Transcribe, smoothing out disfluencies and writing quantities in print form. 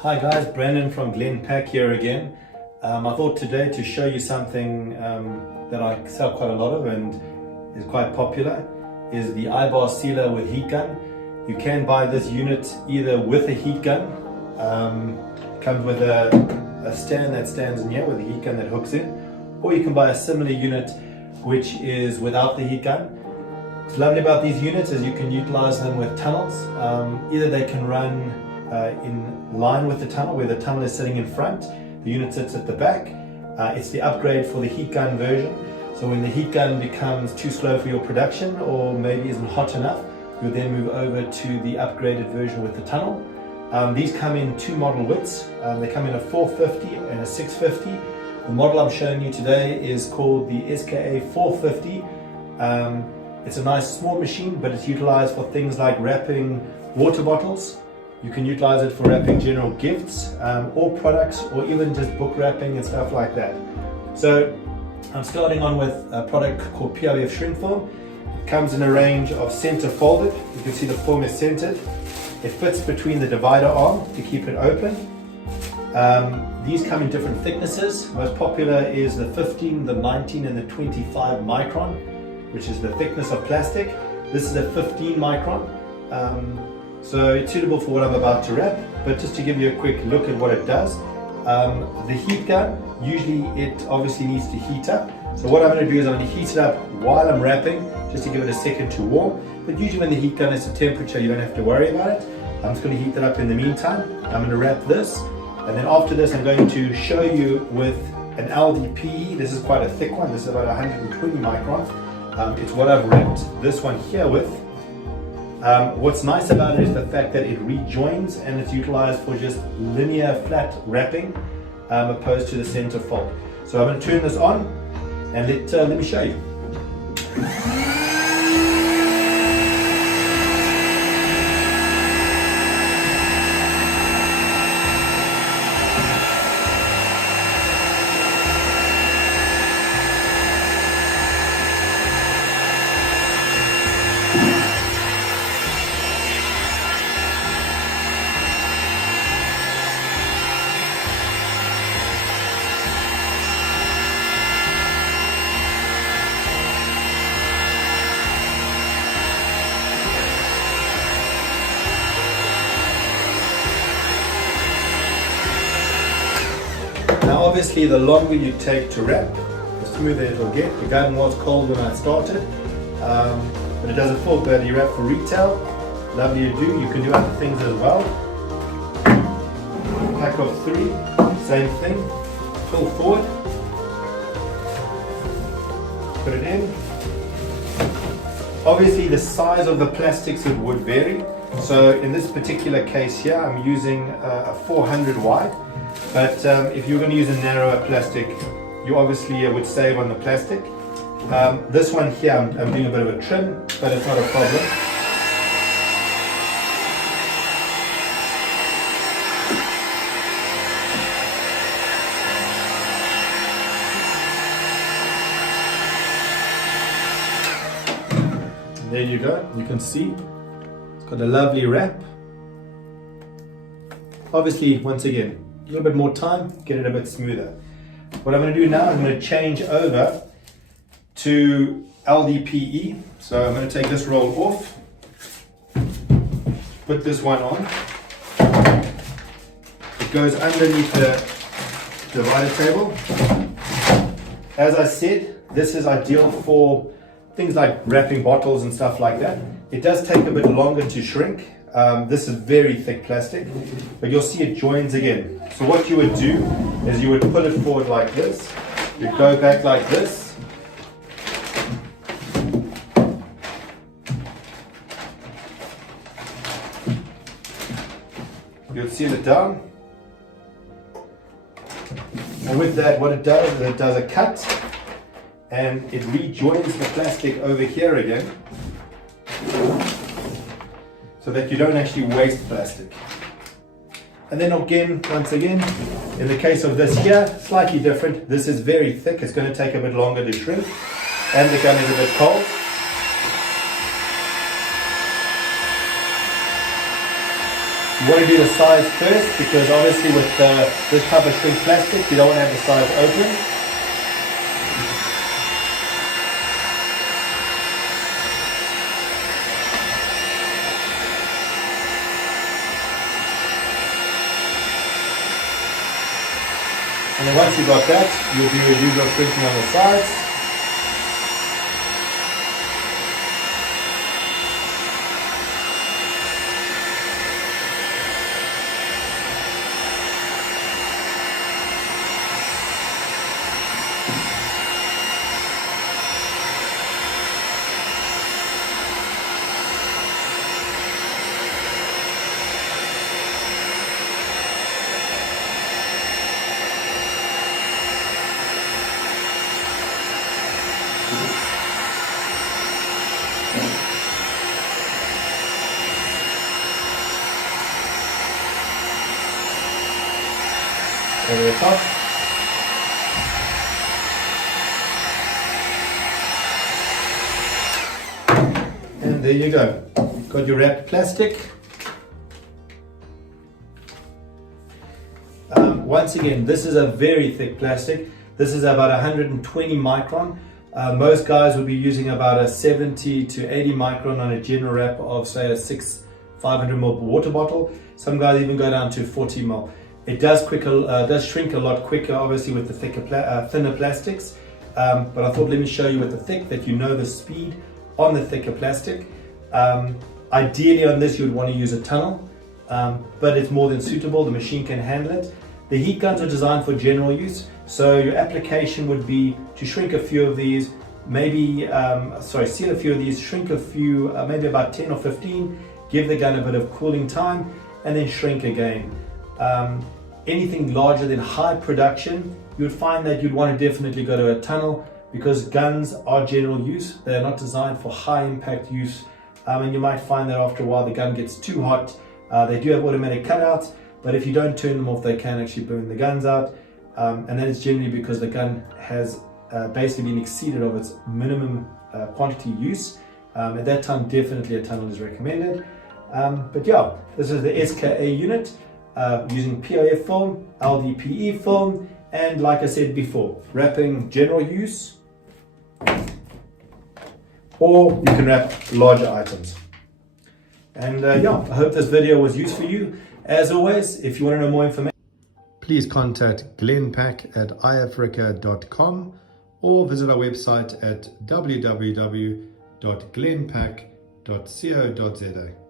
Hi guys, Brandon from Glenpak here again. I thought today to show you something that I sell quite a lot of and is quite popular, is the eye-bar sealer with heat gun. You can buy this unit either with a heat gun, comes with a stand that stands in here with a heat gun that hooks in, or you can buy a similar unit which is without the heat gun. What's lovely about these units is you can utilize them with tunnels. Either they can run in line with the tunnel, where the tunnel is sitting in front, the unit sits at the back. It's the upgrade for the heat gun version. So when the heat gun becomes too slow for your production or maybe isn't hot enough, you'll then move over to the upgraded version with the tunnel. These come in two model widths. They come in a 450 and a 650. The model I'm showing you today is called the SKA450. It's a nice small machine, but it's utilized for things like wrapping water bottles. You can utilize it for wrapping general gifts or products, or even just book wrapping and stuff like that. So I'm starting on with a product called PRF shrink film. It comes in a range of center folded. You can see the film is centered. It fits between the divider arm to keep it open. These come in different thicknesses. Most popular is the 15, the 19 and the 25 micron, which is the thickness of plastic. This is a 15 micron. So it's suitable for what I'm about to wrap, but just to give you a quick look at what it does. The heat gun, usually it obviously needs to heat up. So what I'm going to do is I'm going to heat it up while I'm wrapping, just to give it a second to warm. But usually when the heat gun is at temperature, you don't have to worry about it. I'm just going to heat it up in the meantime. I'm going to wrap this, and then after this I'm going to show you with an LDPE. This is quite a thick one. This is about 120 micron. It's what I've wrapped this one here with. What's nice about it is the fact that it rejoins and it's utilized for just linear flat wrapping opposed to the center fold. So I'm going to turn this on and let me show you. Now obviously the longer you take to wrap, the smoother it will get. The gun was cold when I started, but it doesn't feel bad. You wrap for retail, lovely to do. You can do other things as well. Pack of 3, same thing. Pull forward, put it in. Obviously the size of the plastics, it would vary. So in this particular case here, I'm using a 400 wide. But if you're going to use a narrower plastic, you obviously would save on the plastic. This one here, I'm doing a bit of a trim, but it's not a problem. And there you go. You can see it's got a lovely wrap. Obviously, once again, a little bit more time, get it a bit smoother. What I'm going to do now, I'm going to change over to LDPE. So I'm going to take this roll off, put this one on. It goes underneath the divider table. As I said, this is ideal for things like wrapping bottles and stuff like that. It does take a bit longer to shrink. This is very thick plastic, but you'll see it joins again. So what you would do is you would pull it forward like this, you'd go back like this, you'll seal it down, and with that what it does is it does a cut and it rejoins the plastic over here again, so that you don't actually waste plastic. And then again, once again, in the case of this here, slightly different. This is very thick. It's going to take a bit longer to shrink, and the gun is a bit cold. You want to do the sides first because obviously with this type of shrink plastic, you don't want to have the sides open. And then once you've got that, you'll do your usual shrinking on the sides. Over the top. And there you go. Got your wrapped plastic. Once again, this is a very thick plastic. This is about 120 micron. Most guys would be using about a 70 to 80 micron on a general wrap of say a 500 ml water bottle. Some guys even go down to 40 ml. It does shrink a lot quicker, obviously, with the thinner plastics. But I thought let me show you with the thick that you know the speed on the thicker plastic. Ideally on this you would want to use a tunnel, but it's more than suitable. The machine can handle it. The heat guns are designed for general use, so your application would be to shrink a few of these, maybe seal a few of these, shrink a few, maybe about 10 or 15, give the gun a bit of cooling time, and then shrink again. Anything larger than high production, you would find that you'd want to definitely go to a tunnel because guns are general use. They're not designed for high impact use, and you might find that after a while the gun gets too hot. They do have automatic cutouts, but if you don't turn them off, they can actually burn the guns out. And that is generally because the gun has basically been exceeded of its minimum quantity use. At that time, definitely a tunnel is recommended. But yeah, this is the SKA unit. Using POF film, LDPE film, and like I said before, wrapping general use, or you can wrap larger items. And yeah, I hope this video was useful for you. As always, if you want to know more information, please contact Glenpak at iafrica.com or visit our website at www.glenpak.co.za.